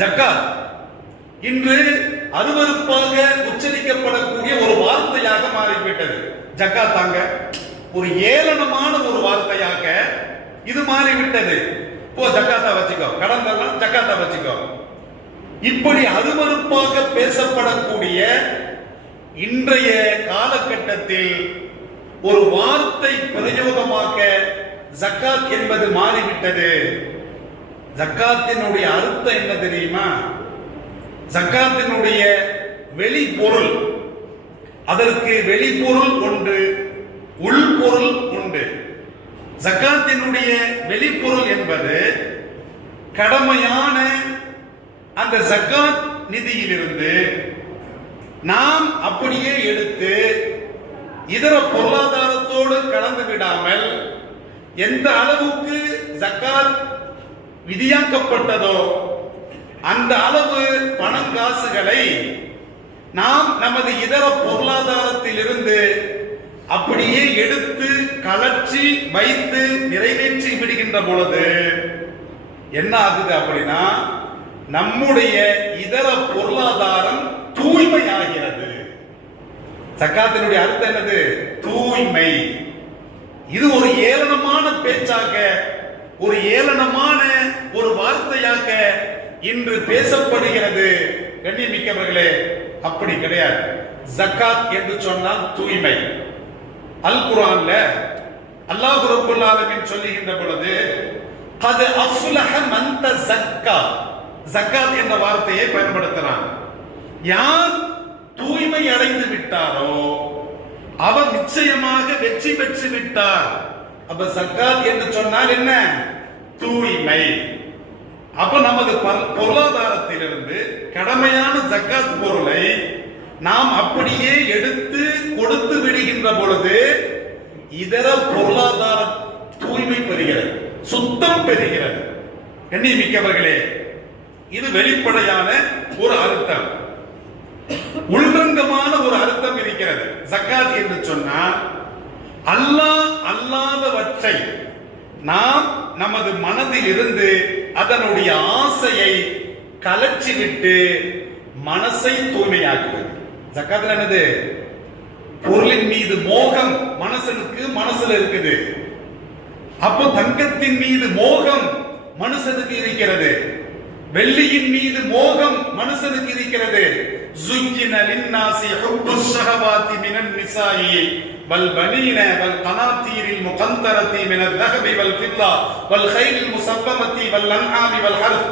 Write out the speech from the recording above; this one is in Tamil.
ஜக்காத் இன்று அருவருப்பாக உச்சரிக்கப்படக்கூடிய ஒரு வார்த்தையாக மாறிவிட்டது. ஜக்காத் தாங்க ஒரு ஏளனமான ஒரு வார்த்தையாக இது மாறிவிட்டது. போ ஜக்காத்தா வச்சுக்கோ, கடன் தரலாம் ஜக்காத்தா வச்சுக்கோ. இப்படி அருவருப்பாக பேசப்படக்கூடிய இன்றைய காலகட்டத்தில் ஒரு வார்த்தை பிரயோகமாக ஜக்காத் என்பது மாறிவிட்டது. ஜக்காத்தினுடைய அர்த்தம் என்ன தெரியுமா? ஜக்காத்தினுடைய வெளிப்பொருள், அதற்கு வெளிப்பொருள் ஒன்று, உள்பொருள் உண்டு. ஜக்காத்தினுடைய வெளிப்பொருள் என்பது கடமையான அந்த ஜக்காத் நிதியிலிருந்து நாம் அப்படியே எடுத்து இதர பொருளாதாரத்தோடு கலந்து விடாமல் எந்த அளவுக்கு ஜக்காத் விதியாக்கப்பட்டதோ அந்த அளவு பணம் காசுகளை நாம் நமது இதர பொருளாதாரத்தில் இருந்து அப்படியே எடுத்து கலற்றி வைத்து நிறைவேற்றி விடுகின்ற பொழுது என்ன ஆகுது அப்படின்னா நம்முடைய இதர பொருளாதாரம் தூய்மையாகிறது. ஜக்காத்தினுடைய அர்த்தம் என்னது? தூய்மை. இது ஒரு ஏளனமான பேச்சாக, ஒரு ஏளனமான ஒரு வார்த்தையாக இன்று பேசப்படுகிறது. கண்ணியமிக்கவர்களே, அப்படி கிடையாது. ஜக்காத் என்று சொன்னால் தூய்மை. அல் குர்ஆன்ல அல்லாஹ் ரப்பல் ஆலமீன் சொல்லுகின்ற பொழுது கத் அஃப்லஹ மன் தஸக்கா, ஜக்காத் என்ற வார்த்தையை பயன்படுத்துறான். யார் தூய்மை அடைந்து விட்டாரோ அவர் நிச்சயமாக வெற்றி பெற்று விட்டார். அப்ப ஜக்காத் என்று சொன்னால் என்ன? தூய்மை. அப்ப நமது பொருளாதாரத்திலிருந்து கடமையான ஜக்காத் பொருளை நாம் அப்படியே எடுத்து கொடுத்து விடுகின்ற பொழுது இதர பொருளாதாரம் தூய்மை பெறுகிறது, சுத்தம் பெறுகிறது. கண்ணியமிக்கவர்களே, இது வெளிப்படையான ஒரு அர்த்தம். உள்ரங்கமான ஒரு அர்த்தம் இருக்கிறது. ஜக்காத் என்று சொன்னால் அல்லாஹ் அல்லாதவற்றை நாம் நமது மனதில் இருந்து அதனுடைய ஆசையை கலற்றிவிட்டு மனசை தூய்மையாக்குவது. ஜக்காத் என்னது? பொருளின் மீது மோகம் மனுஷனுக்கு மனசுல இருக்குது. அப்போ தங்கத்தின் மீது மோகம் மனுஷனுக்கு இருக்கிறது, வெள்ளியின் மீது மோகம் மனுஷனுக்கு இருக்கிறது. زُيِّنَ لِلنَّاسِ حُبُّ الشَّهَوَاتِ مِنَ النِّسَاءِ وَالْبَنِينَ وَالْقَنَاطِيرِ الْمُقَنطَرَةِ مِنَ الذَّهَبِ وَالْفِضَّةِ وَالْخَيْلِ الْمُسَوَّمَةِ وَالْأَنْعَامِ وَالْحَرْثِ